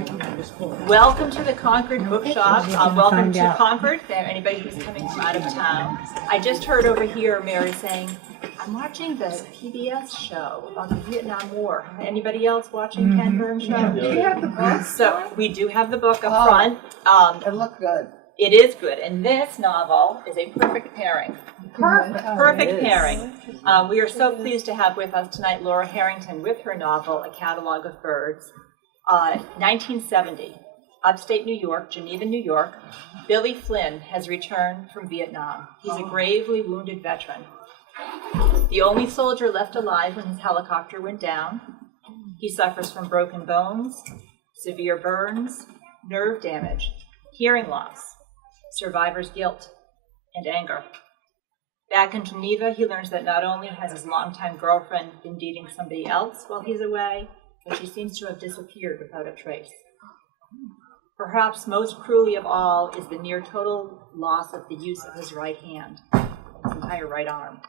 Welcome to the Concord Bookshop. Welcome to Concord, for anybody who's coming from out of town. I just heard over here Mary saying, I'm watching the PBS show about the Vietnam War. Anybody else watching Ken Burns show? Do you have the book? So we do have the book up front. It looked good. It is good, and this novel is a perfect pairing. Perfect pairing. We are so pleased to have with us tonight Laura Harrington with her novel, A Catalogue of Birds. 1970, upstate New York, Geneva, New York. Billy Flynn has returned from Vietnam. He's a gravely wounded veteran. The only soldier left alive when his helicopter went down. He suffers from broken bones, severe burns, nerve damage, hearing loss, survivor's guilt, and anger. Back in Geneva, he learns that not only has his longtime girlfriend been dating somebody else while he's away, but she seems to have disappeared without a trace. Perhaps most cruelly of all is the near total loss of the use of his right hand, his entire right arm.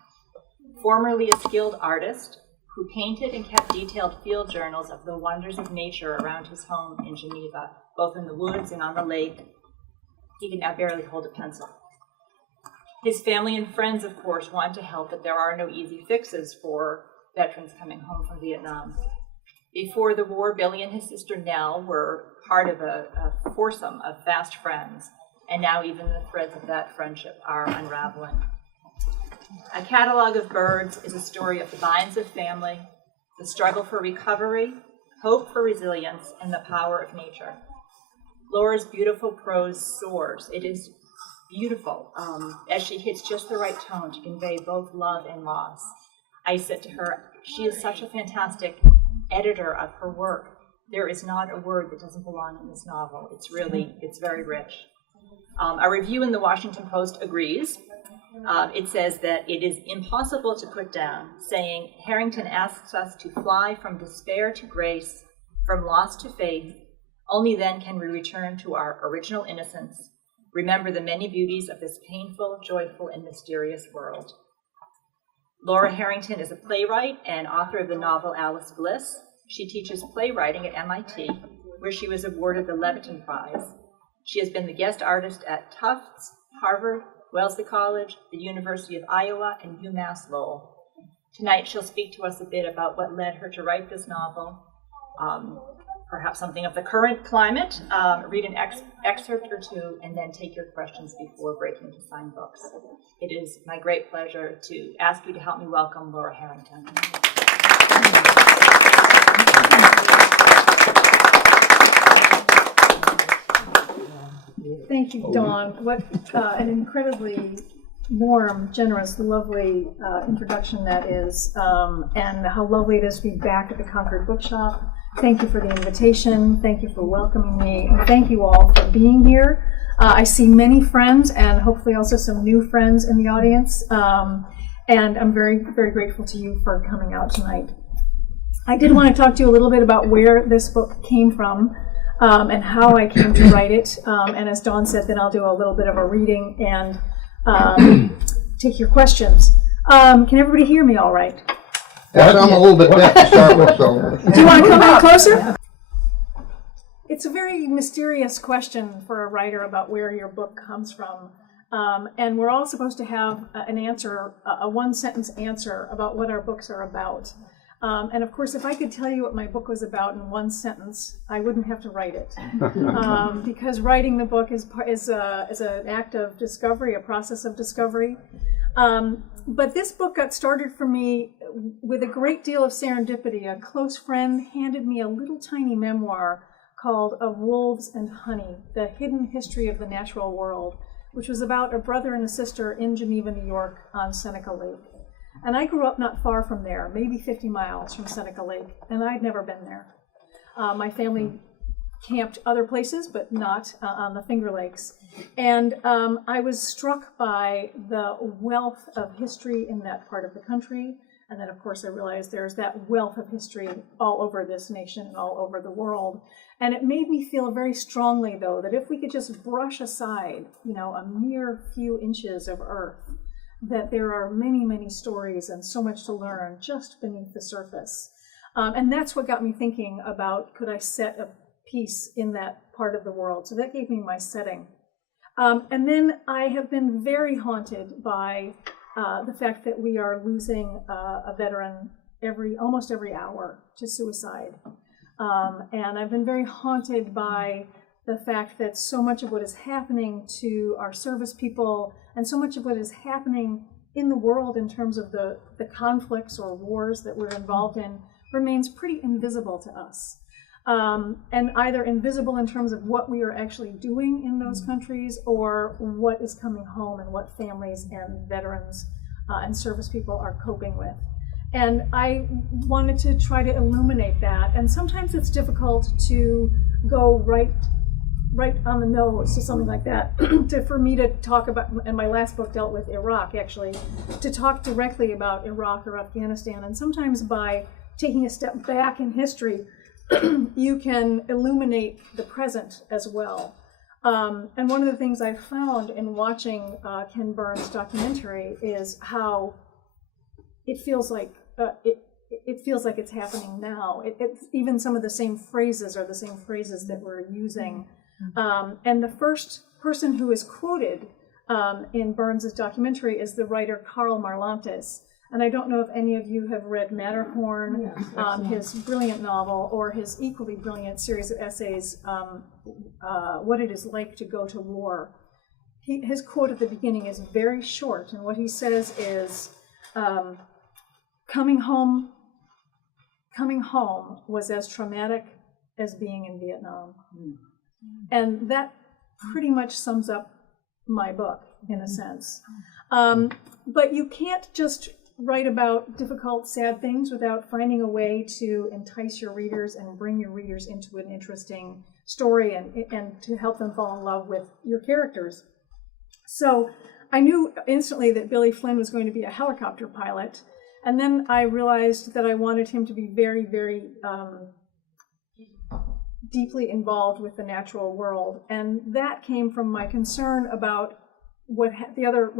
Formerly a skilled artist who painted and kept detailed field journals of the wonders of nature around his home in Geneva, both in the woods and on the lake, he can now barely hold a pencil. His family and friends, of course, want to help, but there are no easy fixes for veterans coming home from Vietnam. Before the war, Billy and his sister Nell were part of a foursome of fast friends, and now even the threads of that friendship are unraveling. A Catalogue of Birds is a story of the binds of family, the struggle for recovery, hope for resilience, and the power of nature. Laura's beautiful prose soars. It is beautiful as she hits just the right tone to convey both love and loss. I said to her, she is such a fantastic editor of her work. There is not a word that doesn't belong in this novel. It's very rich. A review in the Washington Post agrees. It says that it is impossible to put down, saying, Harrington asks us to fly from despair to grace, from loss to faith. Only then can we return to our original innocence, remember the many beauties of this painful, joyful, and mysterious world. Laura Harrington is a playwright and author of the novel Alice Bliss. She teaches playwriting at MIT, where she was awarded the Leviton Prize. She has been the guest artist at Tufts, Harvard, Wellesley College, the University of Iowa, and UMass Lowell. Tonight she'll speak to us a bit about what led her to write this novel, perhaps something of the current climate, read an excerpt or two, and then take your questions before breaking to sign books. It is my great pleasure to ask you to help me welcome Laura Harrington. Thank you, Dawn. What an incredibly warm, generous, lovely introduction that is, and how lovely it is to be back at the Concord Bookshop. Thank you for the invitation. Thank you for welcoming me. And thank you all for being here. I see many friends and hopefully also some new friends in the audience. And I'm very, very grateful to you for coming out tonight. I did want to talk to you a little bit about where this book came from and how I came to write it. And as Dawn said, then I'll do a little bit of a reading and take your questions. Can everybody hear me all right? Yeah, I'm a little bit deaf to start with, so. Do you want to come in closer? It's a very mysterious question for a writer about where your book comes from. And we're all supposed to have an answer, a one-sentence answer about what our books are about. And of course, if I could tell you what my book was about in one sentence, I wouldn't have to write it. Because writing the book is an act of discovery, a process of discovery. But this book got started for me with a great deal of serendipity. A close friend handed me a little tiny memoir called Of Wolves and Honey, The Hidden History of the Natural World, which was about a brother and a sister in Geneva, New York on Seneca Lake. And I grew up not far from there, maybe 50 miles from Seneca Lake, and I'd never been there. My family camped other places, but not on the Finger Lakes. And I was struck by the wealth of history in that part of the country. And then, of course, I realized there's that wealth of history all over this nation and all over the world. And it made me feel very strongly, though, that if we could just brush aside, a mere few inches of earth, that there are many, many stories and so much to learn just beneath the surface. And that's what got me thinking about, could I set a peace in that part of the world. So that gave me my setting. And then I have been very haunted by the fact that we are losing a veteran almost every hour to suicide. And I've been very haunted by the fact that so much of what is happening to our service people and so much of what is happening in the world in terms of the conflicts or wars that we're involved in remains pretty invisible to us. And either invisible in terms of what we are actually doing in those countries or what is coming home and what families and veterans and service people are coping with. And I wanted to try to illuminate that. And sometimes it's difficult to go right on the nose to something like that. For me to talk about, and my last book dealt with Iraq actually, to talk directly about Iraq or Afghanistan. And sometimes by taking a step back in history, you can illuminate the present as well. And one of the things I found in watching Ken Burns' documentary is how it feels like it's happening now. Even some of the same phrases are the same phrases that we're using. And the first person who is quoted in Burns' documentary is the writer Karl Marlantes. And I don't know if any of you have read Matterhorn, his brilliant novel, or his equally brilliant series of essays, What It Is Like to Go to War. His quote at the beginning is very short, and what he says is, coming home was as traumatic as being in Vietnam. And that pretty much sums up my book, in a sense. But you can't just write about difficult, sad things without finding a way to entice your readers and bring your readers into an interesting story and to help them fall in love with your characters. So I knew instantly that Billy Flynn was going to be a helicopter pilot, and then I realized that I wanted him to be very, very deeply involved with the natural world, and that came from my concern about one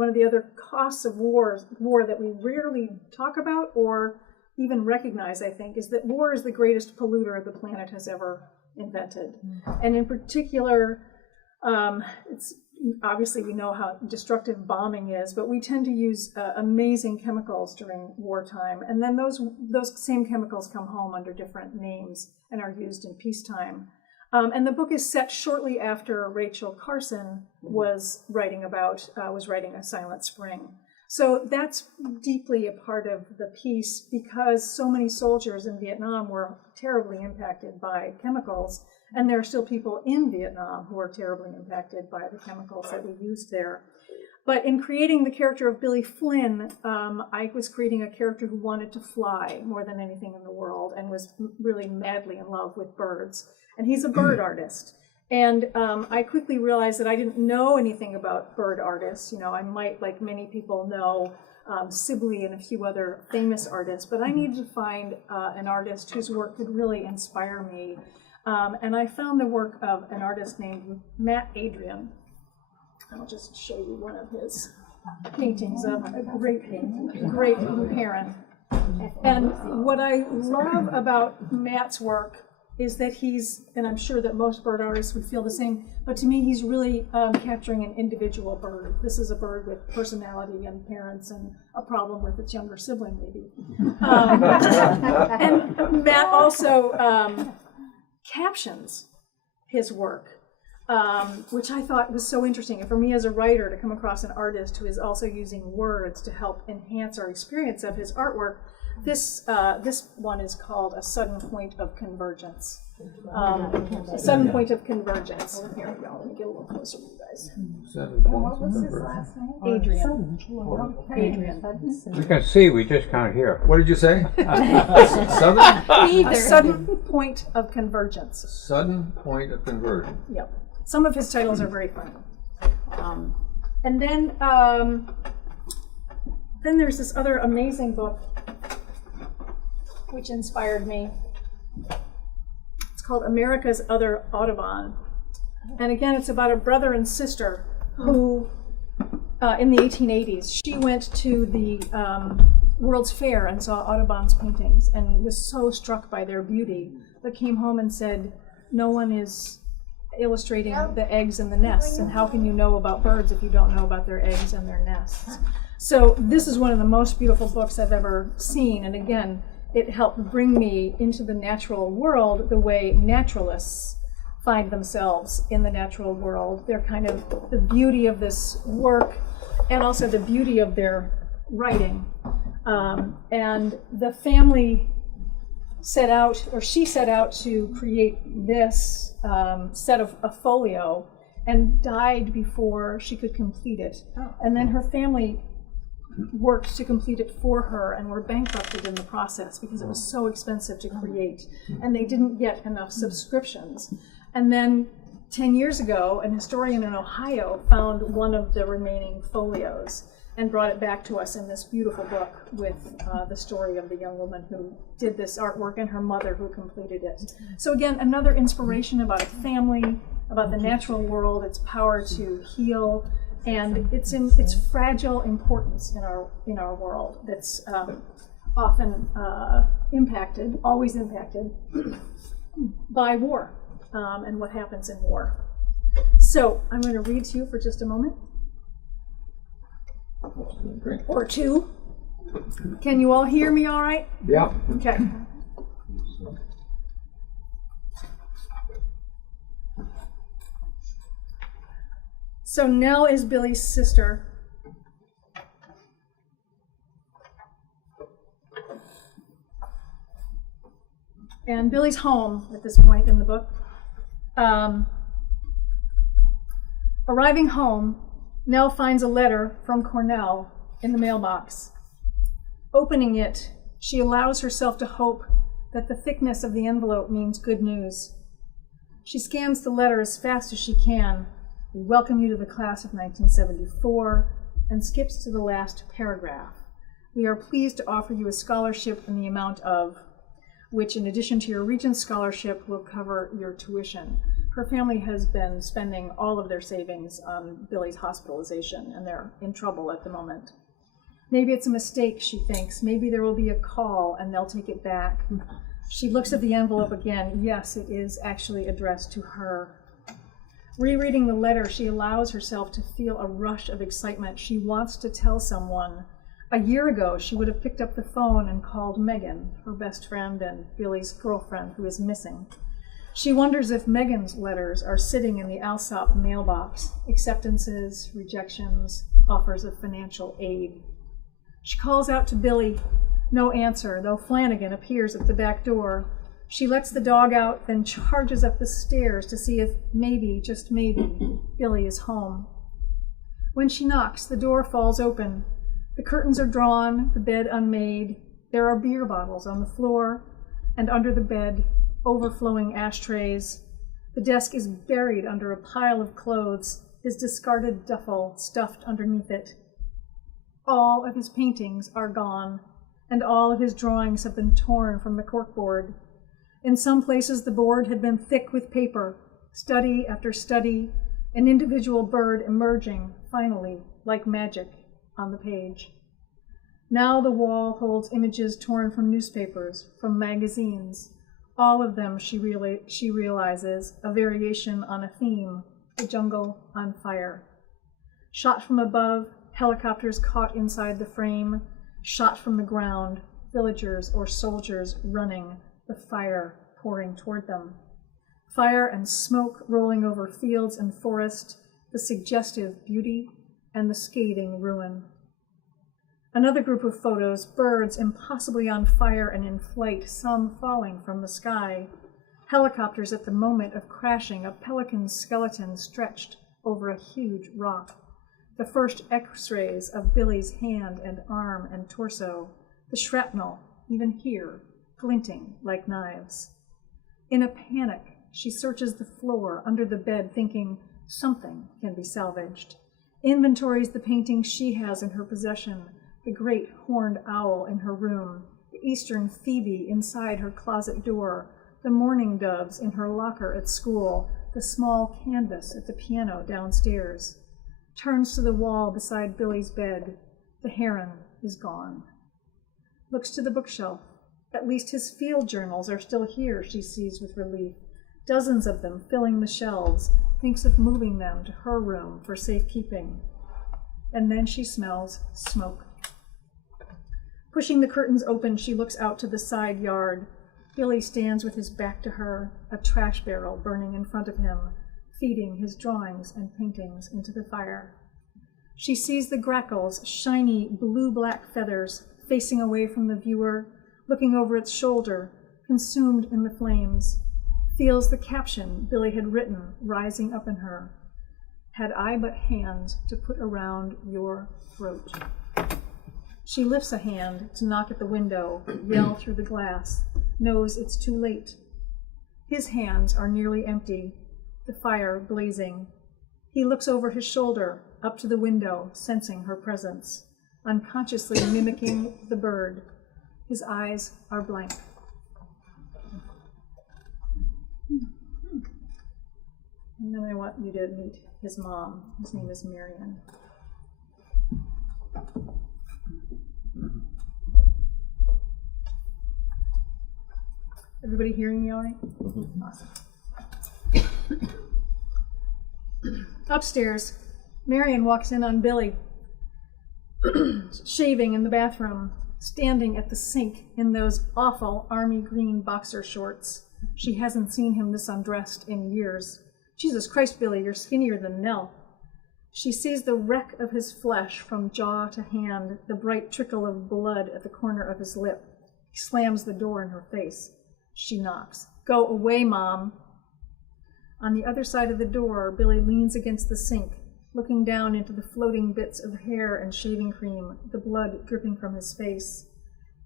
of the other costs of war that we rarely talk about or even recognize, I think, is that war is the greatest polluter the planet has ever invented. And in particular, it's obviously we know how destructive bombing is, but we tend to use amazing chemicals during wartime, and then those same chemicals come home under different names and are used in peacetime. And the book is set shortly after Rachel Carson was writing A Silent Spring. So that's deeply a part of the piece because so many soldiers in Vietnam were terribly impacted by chemicals, and there are still people in Vietnam who are terribly impacted by the chemicals that we used there. But in creating the character of Billy Flynn, I was creating a character who wanted to fly more than anything in the world and was really madly in love with birds. And he's a bird artist. And I quickly realized that I didn't know anything about bird artists. You know, I might, like many people, know Sibley and a few other famous artists, but I needed to find an artist whose work could really inspire me. And I found the work of an artist named Matt Adrian. I'll just show you one of his paintings of a great heron. And what I love about Matt's work is that and I'm sure that most bird artists would feel the same, but to me he's really capturing an individual bird. This is a bird with personality and parents and a problem with its younger sibling, maybe. And Matt also captions his work, which I thought was so interesting. And for me as a writer to come across an artist who is also using words to help enhance our experience of his artwork, this one is called A Sudden Point of Convergence. A Sudden Point of Convergence. Here we go. Let me get a little closer to you guys. 7 points. What was his last name? Adrian. Adrian. We can see, we just can't hear. What did you say? Southern? A Sudden Point of Convergence. Sudden point of conversion. Yep. Some of his titles are very funny. And then there's this other amazing book which inspired me. It's called America's Other Audubon. And again, it's about a brother and sister who, in the 1880s, she went to the World's Fair and saw Audubon's paintings and was so struck by their beauty, but came home and said, no one is illustrating the eggs and the nests, and how can you know about birds if you don't know about their eggs and their nests? So this is one of the most beautiful books I've ever seen, and again, it helped bring me into the natural world the way naturalists find themselves in the natural world. They're kind of the beauty of this work and also the beauty of their writing. And the family set out, or she set out to create this set of a folio and died before she could complete it. And then her family worked to complete it for her and were bankrupted in the process because it was so expensive to create, and they didn't get enough subscriptions. And then 10 years ago, an historian in Ohio found one of the remaining folios and brought it back to us in this beautiful book with the story of the young woman who did this artwork and her mother who completed it. So again, another inspiration about a family, about the natural world, its power to heal, and its fragile importance in our world that's often impacted, always impacted, by war and what happens in war. So I'm going to read to you for just a moment. Or two. Can you all hear me all right? Yeah. Okay. So Nell is Billy's sister. And Billy's home at this point in the book. Arriving home, Nell finds a letter from Cornell in the mailbox. Opening it, she allows herself to hope that the thickness of the envelope means good news. She scans the letter as fast as she can. We welcome you to the class of 1974, and skips to the last paragraph. We are pleased to offer you a scholarship in the amount of, which in addition to your Regents scholarship will cover your tuition. Her family has been spending all of their savings on Billy's hospitalization, and they're in trouble at the moment. Maybe it's a mistake, she thinks. Maybe there will be a call and they'll take it back. She looks at the envelope again. Yes, it is actually addressed to her. Rereading the letter, she allows herself to feel a rush of excitement. She wants to tell someone. A year ago, she would have picked up the phone and called Megan, her best friend and Billy's girlfriend, who is missing. She wonders if Megan's letters are sitting in the Alsop mailbox, acceptances, rejections, offers of financial aid. She calls out to Billy. No answer, though Flanagan appears at the back door. She lets the dog out, then charges up the stairs to see if maybe, just maybe, Billy is home. When she knocks, the door falls open. The curtains are drawn, the bed unmade. There are beer bottles on the floor, and under the bed, overflowing ashtrays. The desk is buried under a pile of clothes, his discarded duffel stuffed underneath it. All of his paintings are gone, and all of his drawings have been torn from the corkboard. In some places the board had been thick with paper, study after study, an individual bird emerging, finally, like magic, on the page. Now the wall holds images torn from newspapers, from magazines, all of them, she realizes, a variation on a theme, the jungle on fire. Shot from above, helicopters caught inside the frame, shot from the ground, villagers or soldiers running, the fire pouring toward them. Fire and smoke rolling over fields and forest, the suggestive beauty and the scathing ruin. Another group of photos, birds impossibly on fire and in flight, some falling from the sky. Helicopters at the moment of crashing, a pelican's skeleton stretched over a huge rock. The first x-rays of Billy's hand and arm and torso, the shrapnel, even here, glinting like knives. In a panic, she searches the floor under the bed, thinking something can be salvaged. Inventories the paintings she has in her possession, the great horned owl in her room, the eastern Phoebe inside her closet door, the mourning doves in her locker at school, the small canvas at the piano downstairs. Turns to the wall beside Billy's bed. The heron is gone. Looks to the bookshelf. At least his field journals are still here, she sees with relief. dozens of them filling the shelves, thinks of moving them to her room for safekeeping. And then she smells smoke. Pushing the curtains open, she looks out to the side yard. Billy stands with his back to her, a trash barrel burning in front of him, feeding his drawings and paintings into the fire. She sees the grackl's shiny blue-black feathers facing away from the viewer, looking over its shoulder, consumed in the flames, feels the caption Billy had written rising up in her. Had I but hands to put around your throat. She lifts a hand to knock at the window, yell through the glass, knows it's too late. His hands are nearly empty, the fire blazing. He looks over his shoulder, up to the window, sensing her presence, unconsciously mimicking the bird. His eyes are blank. And then I want you to meet his mom. His name is Marion. Everybody hearing me all right? Awesome. Upstairs, Marion walks in on Billy, shaving in the bathroom, standing at the sink in those awful army green boxer shorts. She hasn't seen him this undressed in years. Jesus Christ, Billy, you're skinnier than Nell. She sees the wreck of his flesh from jaw to hand, the bright trickle of blood at the corner of his lip. He slams the door in her face. She knocks. Go away, Mom. On the other side of the door, Billy leans against the sink, looking down into the floating bits of hair and shaving cream, the blood dripping from his face.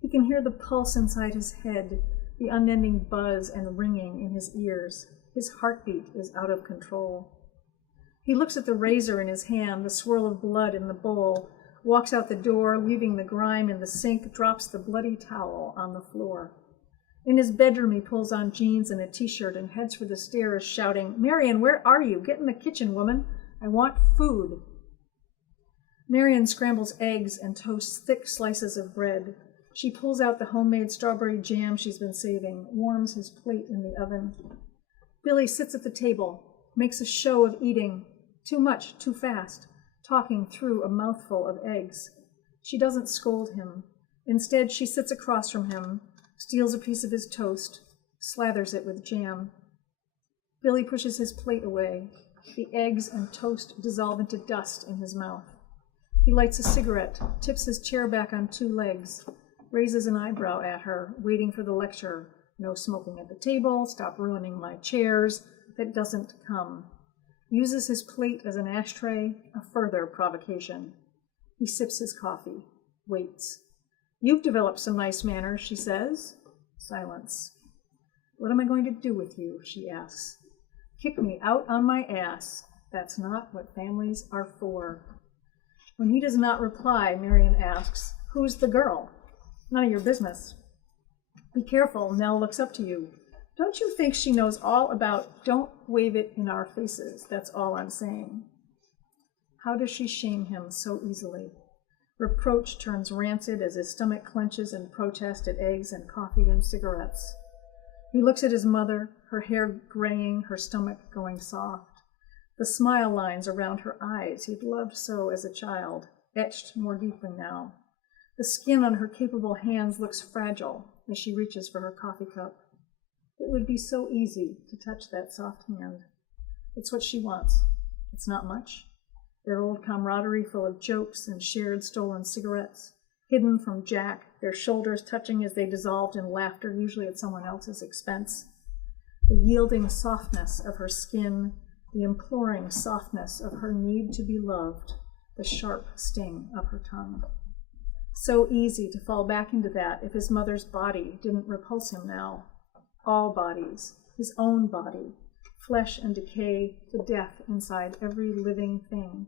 He can hear the pulse inside his head, the unending buzz and ringing in his ears. His heartbeat is out of control. He looks at the razor in his hand, the swirl of blood in the bowl, walks out the door, leaving the grime in the sink, drops the bloody towel on the floor. In his bedroom, he pulls on jeans and a t-shirt and heads for the stairs, shouting, Marion, where are you? Get in the kitchen, woman. I want food. Marion scrambles eggs and toasts thick slices of bread. She pulls out the homemade strawberry jam she's been saving, warms his plate in the oven. Billy sits at the table, makes a show of eating, too much, too fast, talking through a mouthful of eggs. She doesn't scold him. Instead, she sits across from him, steals a piece of his toast, slathers it with jam. Billy pushes his plate away. The eggs and toast dissolve into dust in his mouth. He lights a cigarette, tips his chair back on two legs, raises an eyebrow at her, waiting for the lecture. No smoking at the table, stop ruining my chairs. That doesn't come. Uses his plate as an ashtray, a further provocation. He sips his coffee, waits. You've developed some nice manners, she says. Silence. What am I going to do with you, she asks. Kick me out on my ass. That's not what families are for. When he does not reply, Marion asks, who's the girl? None of your business. Be careful, Nell looks up to you. Don't you think she knows all about, don't wave it in our faces, that's all I'm saying. How does she shame him so easily? Reproach turns rancid as his stomach clenches in protest at eggs and coffee and cigarettes. He looks at his mother, her hair graying, her stomach going soft. The smile lines around her eyes he'd loved so as a child, etched more deeply now. The skin on her capable hands looks fragile as she reaches for her coffee cup. It would be so easy to touch that soft hand. It's what she wants. It's not much. Their old camaraderie full of jokes and shared stolen cigarettes, hidden from Jack, their shoulders touching as they dissolved in laughter, usually at someone else's expense. The yielding softness of her skin, the imploring softness of her need to be loved, the sharp sting of her tongue. So easy to fall back into that if his mother's body didn't repulse him now. All bodies, his own body, flesh and decay, the death inside every living thing.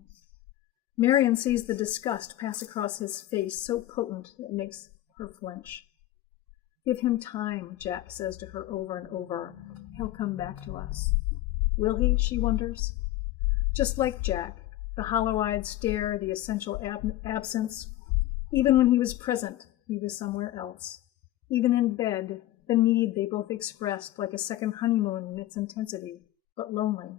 Marion sees the disgust pass across his face, so potent it makes her flinch. Give him time, Jack says to her over and over. He'll come back to us. Will he, she wonders? Just like Jack, the hollow-eyed stare, the essential absence. Even when he was present, he was somewhere else. Even in bed, the need they both expressed like a second honeymoon in its intensity, but lonely.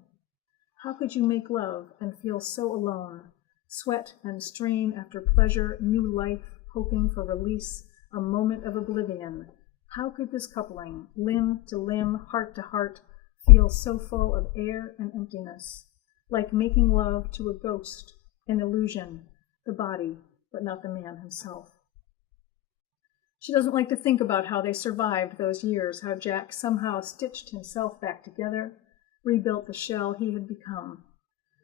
How could you make love and feel so alone, sweat and strain after pleasure, new life, hoping for release, a moment of oblivion? How could this coupling, limb to limb, heart to heart, feel so full of air and emptiness, like making love to a ghost, an illusion, the body, but not the man himself? She doesn't like to think about how they survived those years, how Jack somehow stitched himself back together, rebuilt the shell he had become.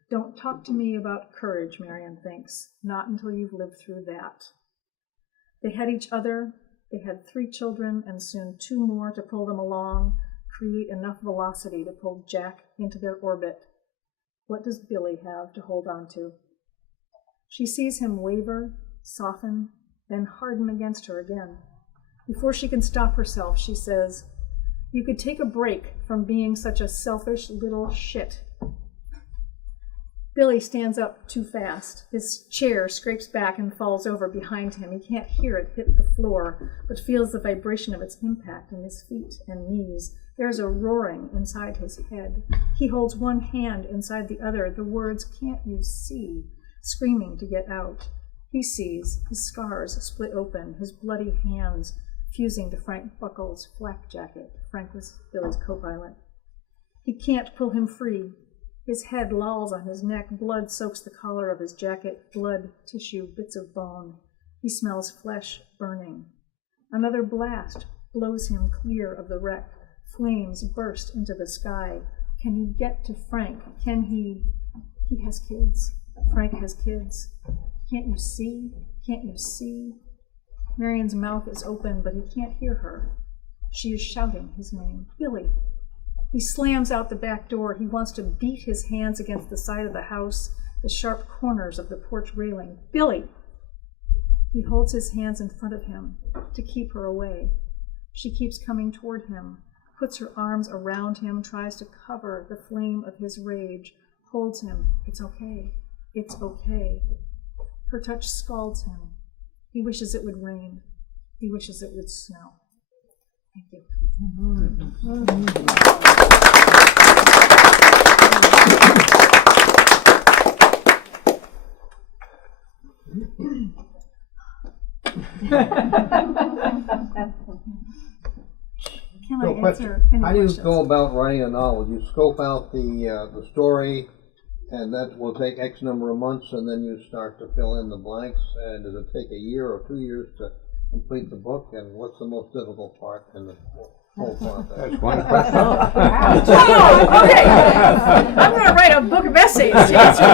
Don't talk to me about courage, Marion thinks, not until you've lived through that. They had each other, they had 3 children, and soon 2 more to pull them along, create enough velocity to pull Jack into their orbit. What does Billy have to hold on to? She sees him waver, soften, then harden against her again. Before she can stop herself, she says, "You could take a break from being such a selfish little shit." Billy stands up too fast. His chair scrapes back and falls over behind him. He can't hear it hit the floor, but feels the vibration of its impact in his feet and knees. There's a roaring inside his head. He holds one hand inside the other, the words, "Can't you see?" screaming to get out. He sees, his scars split open, his bloody hands fusing to Frank Buckle's flak jacket. Frank was Billy's co-pilot. He can't pull him free. His head lolls on his neck, blood soaks the collar of his jacket, blood, tissue, bits of bone. He smells flesh burning. Another blast blows him clear of the wreck. Flames burst into the sky. Can he get to Frank? Can he? He has kids. Frank has kids. Can't you see? Can't you see? Marion's mouth is open, but he can't hear her. She is shouting his name. Billy. He slams out the back door. He wants to beat his hands against the side of the house, the sharp corners of the porch railing. Billy! He holds his hands in front of him to keep her away. She keeps coming toward him, puts her arms around him, tries to cover the flame of his rage, holds him. It's okay. It's okay. Her touch scalds him. He wishes it would rain. He wishes it would snow. Thank you. Can I answer any how do you questions? go about writing a novel? You scope out the story, and that will take X number of months, and then you start to fill in the blanks. And does it take a year or 2 years to complete the book? And what's the most difficult part in the whole process? That's one question. Oh, okay. I'm going to write a book of essays to answer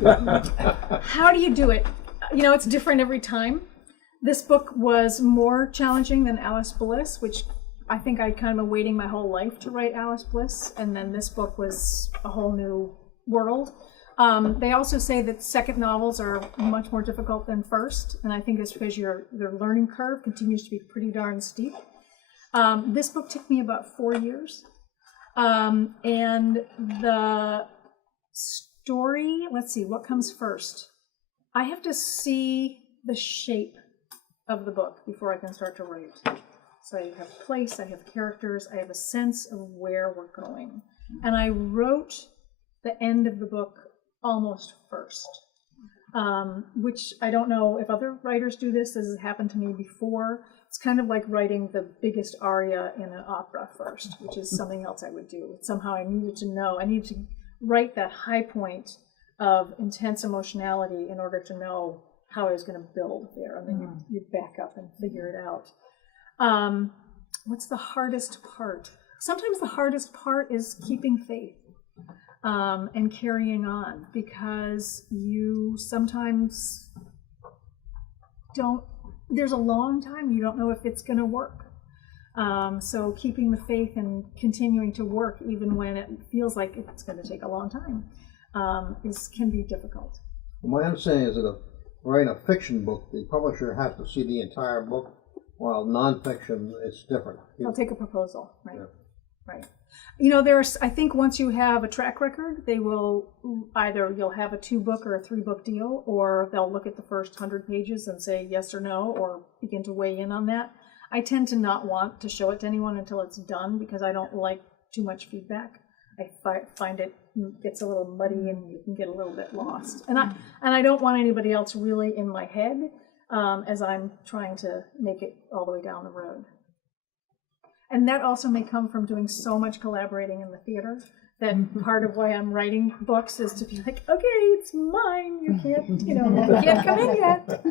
that. How do you do it? You know, it's different every time. This book was more challenging than Alice Bliss, which I think I kind of been waiting my whole life to write Alice Bliss, and then this book was a whole new world. They also say that second novels are much more difficult than first, and I think it's because their learning curve continues to be pretty darn steep. This book took me about 4 years, and the story, let's see, what comes first? I have to see the shape of the book before I can start to write. So I have place, I have characters, I have a sense of where we're going. And I wrote the end of the book almost first, which I don't know if other writers do this. This has happened to me before. It's kind of like writing the biggest aria in an opera first, which is something else I would do. Somehow I needed to write that high point of intense emotionality in order to know how I was going to build there, and then you back up and figure it out. What's the hardest part? Sometimes the hardest part is keeping faith and carrying on, because you sometimes don't, there's a long time you don't know if it's going to work. So keeping the faith and continuing to work even when it feels like it's going to take a long time can be difficult. My understanding is that writing a fiction book, the publisher has to see the entire book, while nonfiction is different. They'll take a proposal, right? Yeah. Right. You know, I think once you have a track record, they will you'll have a 2-book or a 3-book deal, or they'll look at the first 100 pages and say yes or no, or begin to weigh in on that. I tend to not want to show it to anyone until it's done because I don't like too much feedback. I find it gets a little muddy and you can get a little bit lost. And I don't want anybody else really in my head as I'm trying to make it all the way down the road. And that also may come from doing so much collaborating in the theater that part of why I'm writing books is to be like, okay, it's mine. You can't come in yet.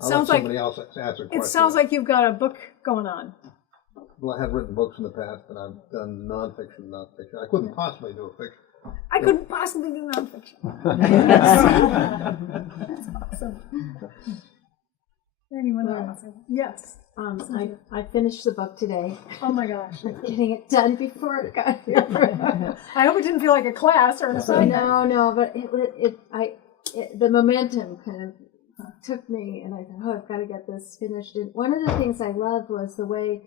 I'll let somebody else ask a question. It sounds like you've got a book going on. Well, I have written books in the past, and I've done nonfiction, not fiction. I couldn't possibly do a fiction. I couldn't possibly do nonfiction. That's awesome. Anyone else? Yes. I finished the book today. Oh my gosh. Getting it done before it got here. I hope it didn't feel like a class or an assignment. No, but the momentum kind of took me, and I thought, oh, I've got to get this finished. And one of the things I loved was the way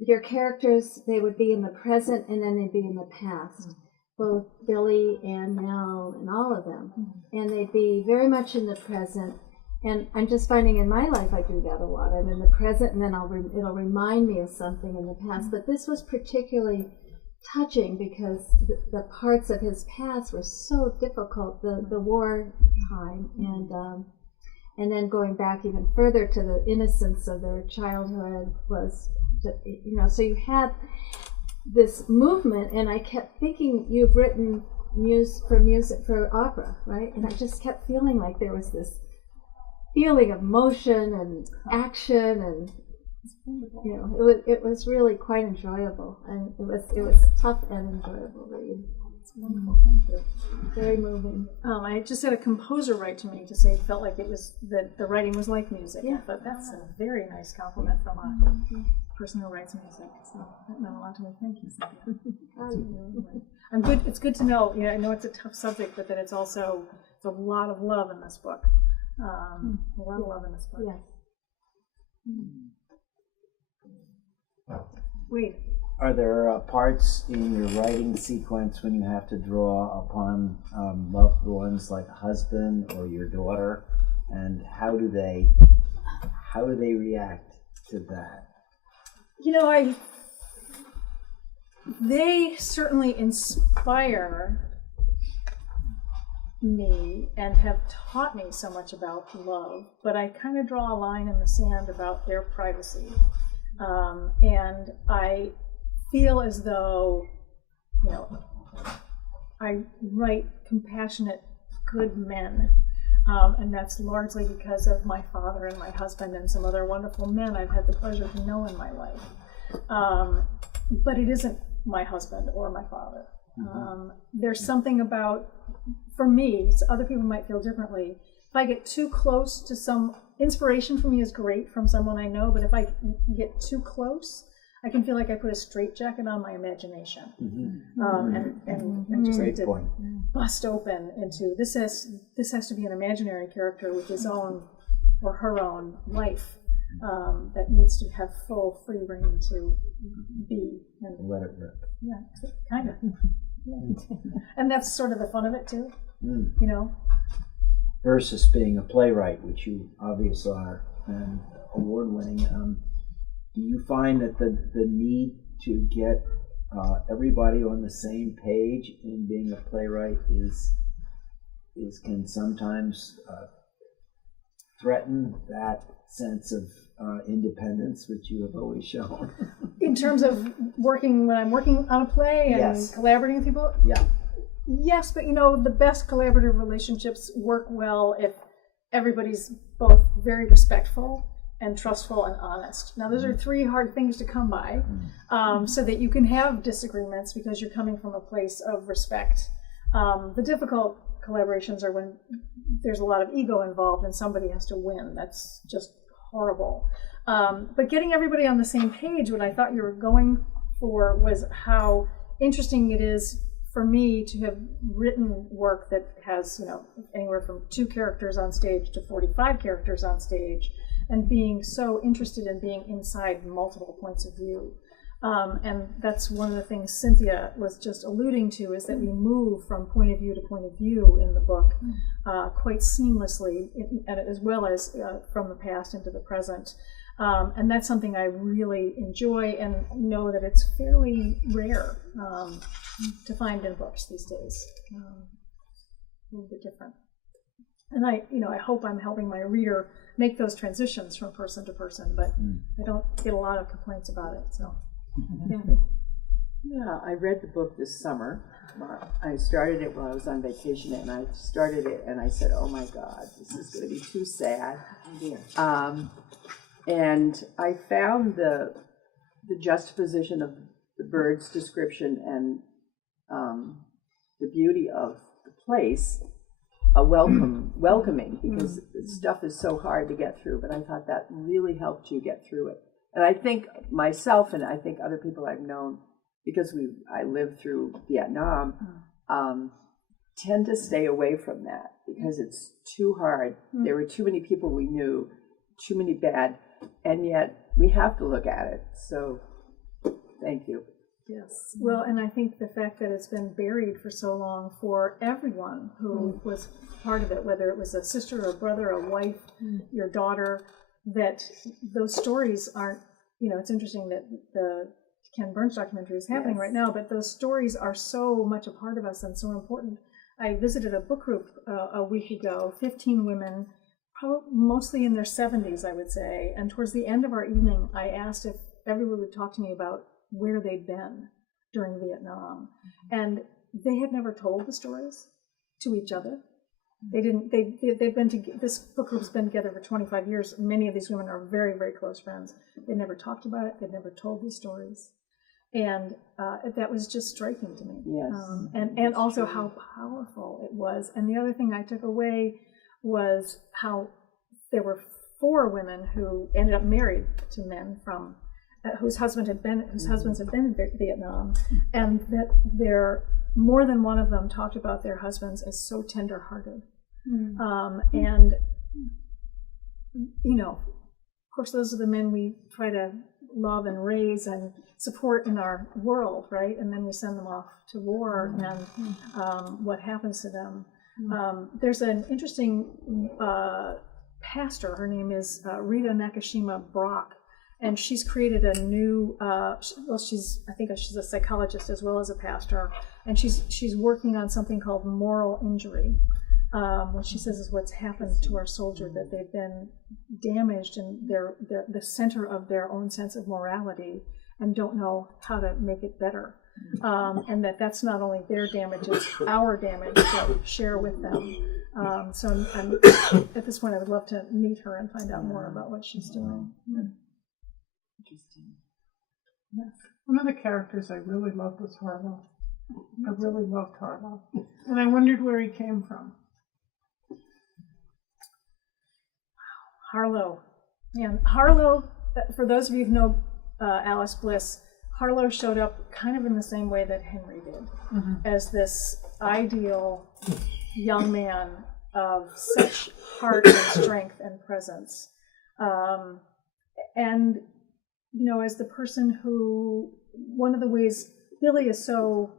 your characters, they would be in the present and then they'd be in the past. Both Billy and Nell and all of them. And they'd be very much in the present. And I'm just finding in my life I do that a lot. I'm in the present and then it'll remind me of something in the past. But this was particularly touching because the parts of his past were so difficult, the war time, and then going back even further to the innocence of their childhood was, so you had this movement, and I kept thinking you've written music for opera, right? And I just kept feeling like there was this feeling of motion and action, and it was really quite enjoyable, and it was tough and enjoyable read. It's wonderful, thank you. Very moving. I just had a composer write to me to say he felt like it was that the writing was like music. Yeah. But that's a very nice compliment from a person who writes music. So that meant a lot to me. Thank you, Cynthia. I'm good. It's good to know. I know it's a tough subject, but that it's a lot of love in this book. A lot of love in this book. Yes. Wait. Are there parts in your writing sequence when you have to draw upon loved ones like a husband or your daughter, and how do they react to that? They certainly inspire me and have taught me so much about love, but I kind of draw a line in the sand about their privacy. And I feel as though, I write compassionate, good men. And that's largely because of my father and my husband and some other wonderful men I've had the pleasure to know in my life. But it isn't my husband or my father. There's something about, for me, so other people might feel differently, if I get too close to some, inspiration for me is great from someone I know, but if I get too close, I can feel like I put a straitjacket on my imagination. And just Great need point. to bust open into, this has to be an imaginary character with his own or her own life that needs to have full free reign to be. And Let it rip. yeah, kind of. Yeah. And that's sort of the fun of it too, Versus being a playwright, which you obviously are, and award-winning. Do you find that the need to get everybody on the same page in being a playwright can sometimes threaten that sense of independence which you have always shown? In terms of when I'm working on a play and Yes. collaborating with people? Yeah. Yes, but the best collaborative relationships work well if everybody's both very respectful and trustful and honest. Now, those are three hard things to come by, so that you can have disagreements because you're coming from a place of respect. The difficult collaborations are when there's a lot of ego involved and somebody has to win. That's just horrible. But getting everybody on the same page, what I thought you were going for was how interesting it is for me to have written work that has, anywhere from 2 characters on stage to 45 characters on stage, and being so interested in being inside multiple points of view. And that's one of the things Cynthia was just alluding to, is that we move from point of view to point of view in the book quite seamlessly, as well as from the past into the present. And that's something I really enjoy and know that it's fairly rare to find in books these days. A little bit different. And I hope I'm helping my reader make those transitions from person to person, but I don't get a lot of complaints about it. So, yeah, I read the book this summer. I started it while I was on vacation, and I started it, and I said, "Oh my God, this is going to be too sad." And I found the juxtaposition of the bird's description and the beauty of the place welcoming, because stuff is so hard to get through. But I thought that really helped you get through it. And I think myself, and I think other people I've known, because I lived through Vietnam, tend to stay away from that because it's too hard. There were too many people we knew, too many bad, and yet we have to look at it. So thank you. Yes. Well, and I think the fact that it's been buried for so long for everyone who was part of it, whether it was a sister or a brother, a wife, your daughter, that those stories aren't, it's interesting that the Ken Burns documentary is happening right now, but those stories are so much a part of us and so important. I visited a book group a week ago, 15 women, mostly in their 70s, I would say, and towards the end of our evening, I asked if everyone would talk to me about where they'd been during Vietnam. And they had never told the stories to each other. This book group's been together for 25 years. Many of these women are very, very close friends. They never talked about it. They'd never told these stories. And that was just striking to me. Yes. And also how powerful it was. And the other thing I took away was how there were 4 women who ended up married to men from whose husbands had been in Vietnam, and that more than one of them talked about their husbands as so tender-hearted. And of course, those are the men we try to love and raise and support in our world, right? And then we send them off to war, and what happens to them. There's an interesting pastor. Her name is Rita Nakashima Brock. And she's created a new, I think she's a psychologist as well as a pastor, and she's working on something called moral injury, which she says is what's happened to our soldiers, that they've been damaged in the center of their own sense of morality and don't know how to make it better. And that's not only their damage, it's our damage to share with them. So at this point, I would love to meet her and find out more about what she's doing. Yes. One of the characters I really loved was Harlow. I really loved Harlow. And I wondered where he came from. Harlow. And Harlow, for those of you who know Alice Bliss, Harlow showed up kind of in the same way that Henry did, as this ideal young man of such heart and strength and presence. And as the person who, one of the ways Billy is so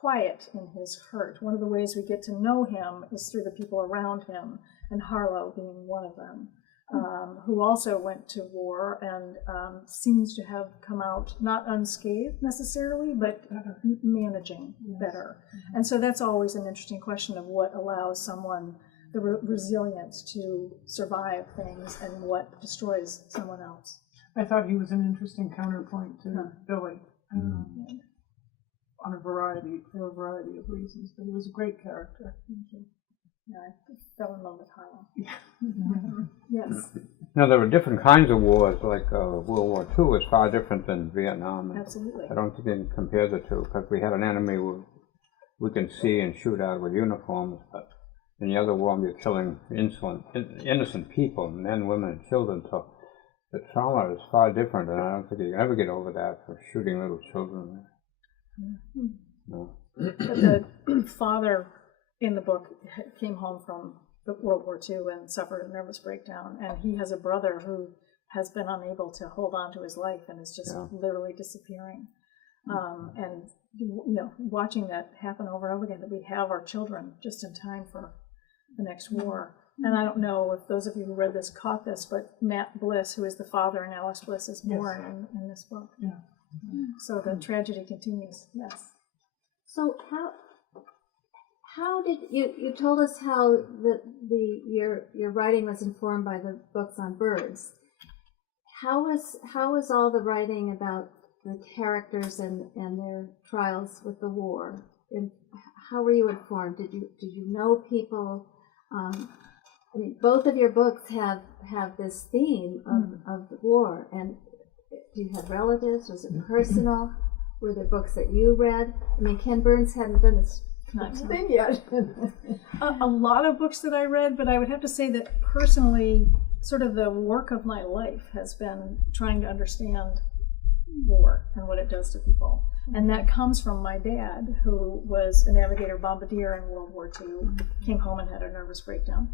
quiet in his hurt, one of the ways we get to know him is through the people around him, and Harlow being one of them, who also went to war and seems to have come out not unscathed necessarily, but managing better. And so that's always an interesting question of what allows someone the resilience to survive things and what destroys someone else. I thought he was an interesting counterpoint to Billy for a variety of reasons, but he was a great character. Yeah, I fell in love with Harlow. Yes. Now, there were different kinds of wars, like World War II is far different than Vietnam. Absolutely. I don't think you can compare the two, because we had an enemy we can see and shoot at with uniforms, but in the other war you're killing innocent people, men, women, and children, so the trauma is far different, and I don't think you can ever get over that for shooting little children. No. But the father in the book came home from World War II and suffered a nervous breakdown, and he has a brother who has been unable to hold on to his life and is just literally disappearing. And watching that happen over and over again, that we have our children just in time for the next war. And I don't know if those of you who read this caught this, but Matt Bliss, who is the father in Alice Bliss, is born in this book. Yeah. So the tragedy continues. Yes. So how did you told us how your writing was informed by the books on birds? How was all the writing about the characters and their trials with the war? And how were you informed? Did you know people? I mean, both of your books have this theme of the war. And do you have relatives? Was it personal? Were there books that you read? I mean, Ken Burns hadn't done this thing yet. A lot of books that I read, but I would have to say that personally, sort of the work of my life has been trying to understand war and what it does to people. And that comes from my dad, who was a navigator bombardier in World War II, came home and had a nervous breakdown.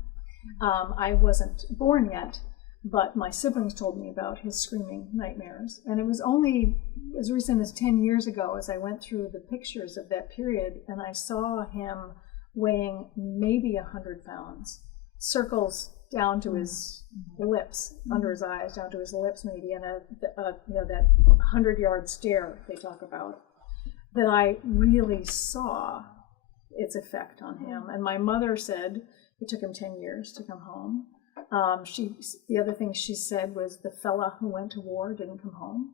I wasn't born yet, but my siblings told me about his screaming nightmares. And it was only as recent as 10 years ago, as I went through the pictures of that period, and I saw him weighing maybe 100 pounds, circles down to his lips, under his eyes, down to his lips maybe, and that 100-yard stare they talk about, that I really saw its effect on him. And my mother said it took him 10 years to come home. The other thing she said was the fella who went to war didn't come home.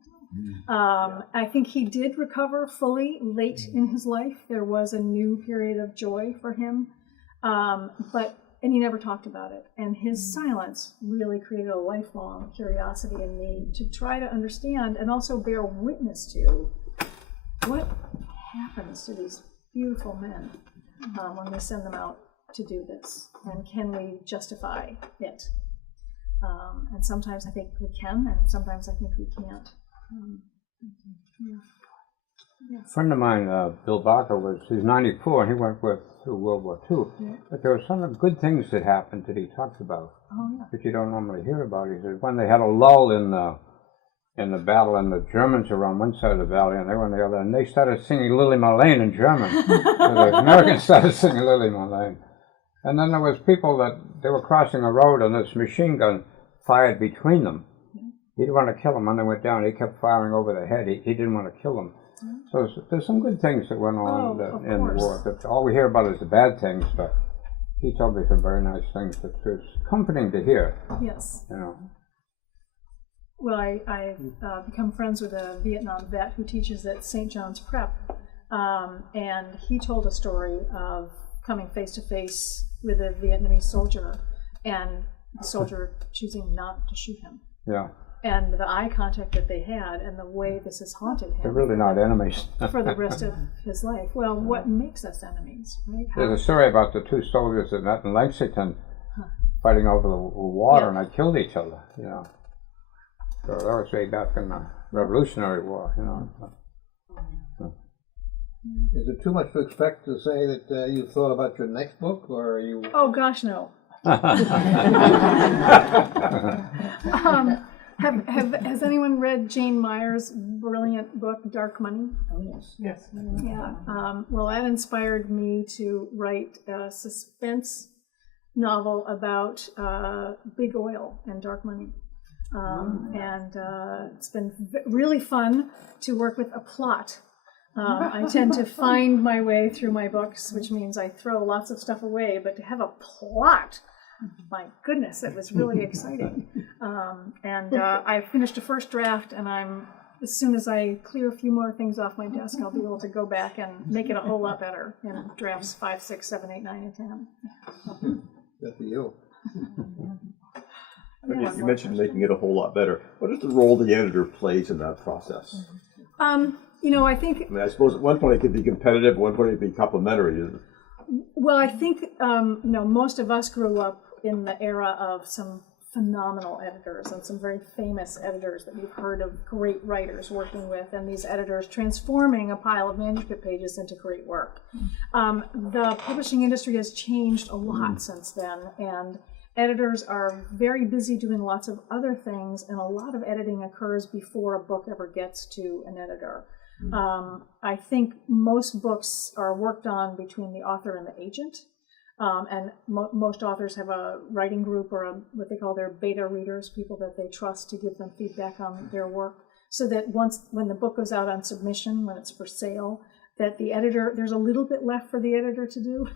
I think he did recover fully late in his life. There was a new period of joy for him, and he never talked about it. And his silence really created a lifelong curiosity in me to try to understand and also bear witness to what happens to these beautiful men when we send them out to do this, and can we justify it? And sometimes I think we can, and sometimes I think we can't. A friend of mine, Bill Barker, he's 94, and he went through World War II. But there were some good things that happened that he talks about that you don't normally hear about. He said when they had a lull in the battle, and the Germans were on one side of the valley and they were on the other, and they started singing Lily Marlene in German. So the Americans started singing Lily Marlene. And then there was people that they were crossing a road, and this machine gun fired between them. He didn't want to kill them. When they went down, he kept firing over their head. He didn't want to kill them. So there's some good things that went on in the war. All we hear about is the bad things, but he told me some very nice things that it's comforting to hear. Yes. Well, I've become friends with a Vietnam vet who teaches at St. John's Prep, and he told a story of coming face to face with a Vietnamese soldier, and the soldier choosing not to shoot him. Yeah. And the eye contact that they had, and the way this has haunted him. They're really not enemies. For the rest of his life. Well, what makes us enemies, right? There's a story about the two soldiers that met in Lexington fighting over the water, and they killed each other, So that was way back in the Revolutionary War, Is it too much to expect to say that you've thought about your next book, or are you? Oh gosh, no. Has anyone read Jane Meyer's brilliant book, Dark Money? Oh, yes. Yes. Yeah. Well, that inspired me to write a suspense novel about big oil and dark money. And it's been really fun to work with a plot. I tend to find my way through my books, which means I throw lots of stuff away, but to have a plot, my goodness, it was really exciting. I finished a first draft, and as soon as I clear a few more things off my desk, I'll be able to go back and make it a whole lot better in drafts 5, 6, 7, 8, 9, and 10. Good for you. You mentioned making it a whole lot better. What is the role the editor plays in that process? I think... I suppose at one point it could be competitive, at one point it could be complementary. Well, I think, most of us grew up in the era of some phenomenal editors and some very famous editors that you've heard of, great writers working with, and these editors transforming a pile of manuscript pages into great work. The publishing industry has changed a lot since then, editors are very busy doing lots of other things, and a lot of editing occurs before a book ever gets to an editor. I think most books are worked on between the author and the agent, and most authors have a writing group or what they call their beta readers, people that they trust to give them feedback on their work, so that when the book goes out on submission, when it's for sale, that the editor, there's a little bit left for the editor to do,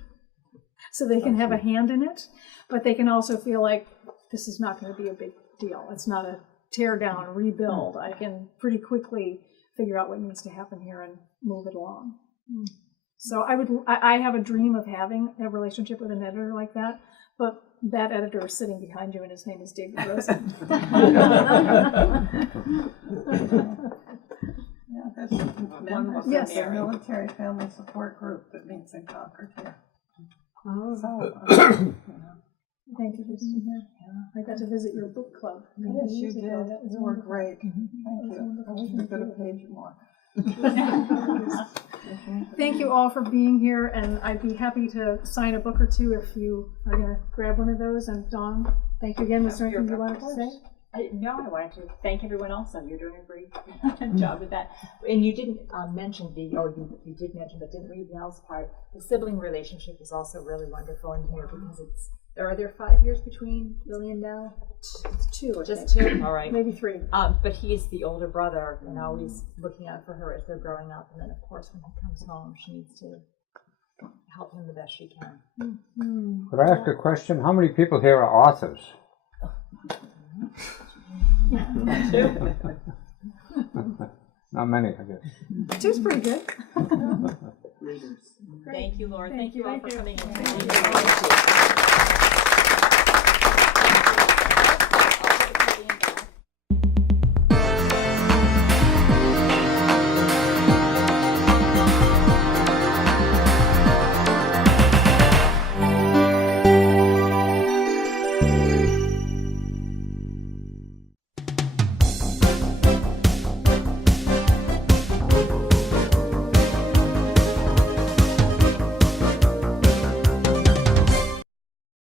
so they can have a hand in it, but they can also feel like this is not going to be a big deal. It's not a tear down, rebuild. I can pretty quickly figure out what needs to happen here and move it along. So I have a dream of having a relationship with an editor like that, but that editor is sitting behind you, and his name is David Rosen. Yeah, there's one was Yes. a military family support group that meets in Concord here. Oh. So, Thank you for being here. I got to visit your book club. yes, you Years did. ago. That was You were wonderful. great. Thank you. I wish we could have paid you more. Thank you all for being here, and I'd be happy to sign a book or two if you are going to grab one of those. And Dawn, thank you again. Was there anything you wanted to say? No, I wanted to thank everyone else. You're doing a great job with that. And you didn't mention you did mention, but didn't read Nell's part. The sibling relationship is also really wonderful in here because are there 5 years between Billy and Nell? Two, I Just think. 2? All right. Maybe 3. But he's the older brother and always looking out for her as they're growing up. And then, of course, when he comes home, she needs to help him the best she can. Could I ask a question? How many people here are authors? Not many, I guess. 2's pretty good. Thank you, Laura. Thank you all for coming in. Thank you.